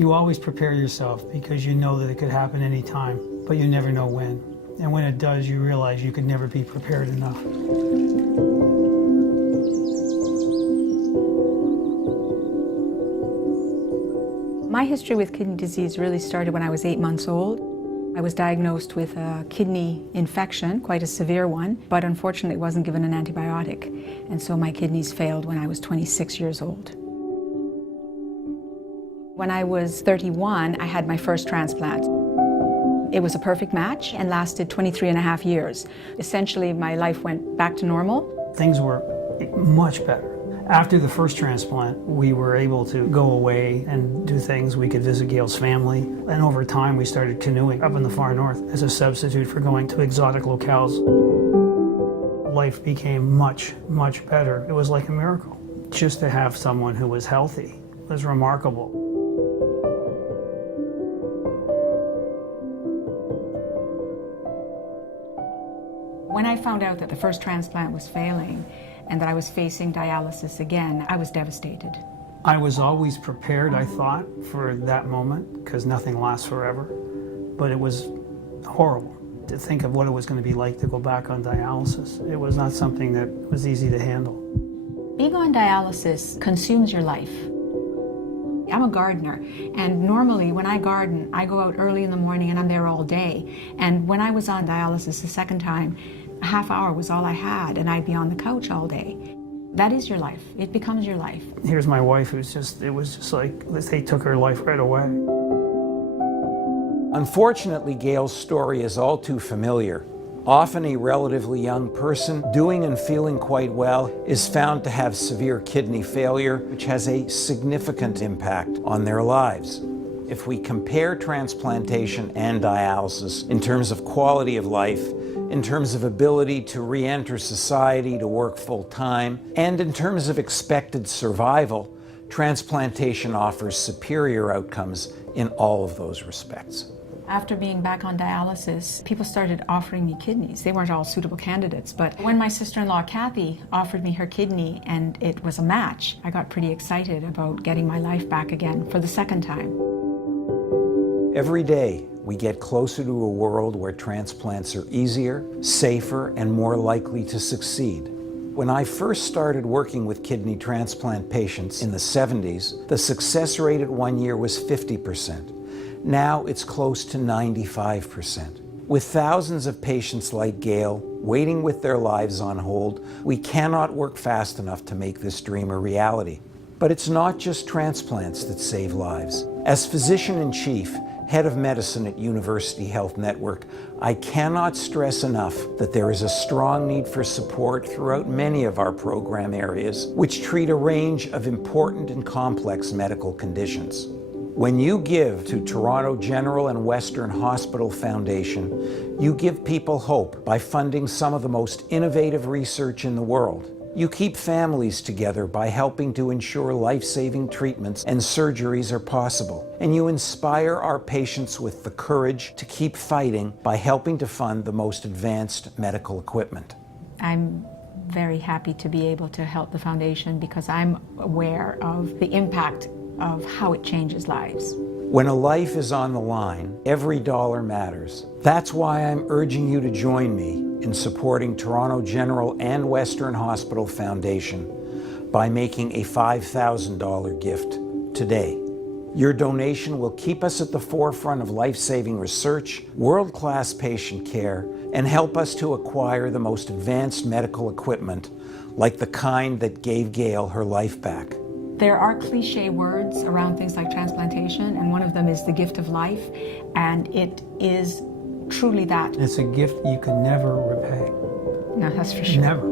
You always prepare yourself because you know that it could happen anytime, but you never know when. And when it does, you realize you could never be prepared enough. My history with kidney disease really started when I was 8 months old. I was diagnosed with a kidney infection, quite a severe one, but unfortunately wasn't given an antibiotic. And so my kidneys failed when I was 26 years old. When I was 31, I had my first transplant. It was a perfect match and lasted 23 and a half years. Essentially, my life went back to normal. Things were much better. After the first transplant, we were able to go away and do things. We could visit Gail's family. And over time, we started canoeing up in the far north as a substitute for going to exotic locales. Life became much, much better. It was like a miracle. Just to have someone who was healthy was remarkable. When I found out that the first transplant was failing and that I was facing dialysis again, I was devastated. I was always prepared, I thought, for that moment, because nothing lasts forever. But it was horrible to think of what it was going to be like to go back on dialysis. It was not something that was easy to handle. Being on dialysis consumes your life. I'm a gardener, and normally when I garden, I go out early in the morning and I'm there all day. And when I was on dialysis the second time, a half hour was all I had, and I'd be on the couch all day. That is your life. It becomes your life. Here's my wife who's just, it was just like, they took her life right away. Unfortunately, Gail's story is all too familiar. Often a relatively young person doing and feeling quite well is found to have severe kidney failure, which has a significant impact on their lives. If we compare transplantation and dialysis in terms of quality of life, in terms of ability to re-enter society, to work full-time, and in terms of expected survival, transplantation offers superior outcomes in all of those respects. After being back on dialysis, people started offering me kidneys. They weren't all suitable candidates, but when my sister-in-law Kathy offered me her kidney and it was a match, I got pretty excited about getting my life back again for the second time. Every day, we get closer to a world where transplants are easier, safer, and more likely to succeed. When I first started working with kidney transplant patients in the 70s, the success rate at 1 year was 50%. Now it's close to 95%. With thousands of patients like Gail waiting with their lives on hold, we cannot work fast enough to make this dream a reality. But it's not just transplants that save lives. As physician-in-chief, head of medicine at University Health Network, I cannot stress enough that there is a strong need for support throughout many of our program areas, which treat a range of important and complex medical conditions. When you give to Toronto General and Western Hospital Foundation, you give people hope by funding some of the most innovative research in the world. You keep families together by helping to ensure life-saving treatments and surgeries are possible. And you inspire our patients with the courage to keep fighting by helping to fund the most advanced medical equipment. I'm very happy to be able to help the foundation because I'm aware of the impact of how it changes lives. When a life is on the line, every dollar matters. That's why I'm urging you to join me in supporting Toronto General and Western Hospital Foundation by making a $5,000 gift today. Your donation will keep us at the forefront of life-saving research, world-class patient care, and help us to acquire the most advanced medical equipment, like the kind that gave Gail her life back. There are cliche words around things like transplantation, and one of them is the gift of life, and it is truly that. It's a gift you can never repay. No, that's for sure. Never.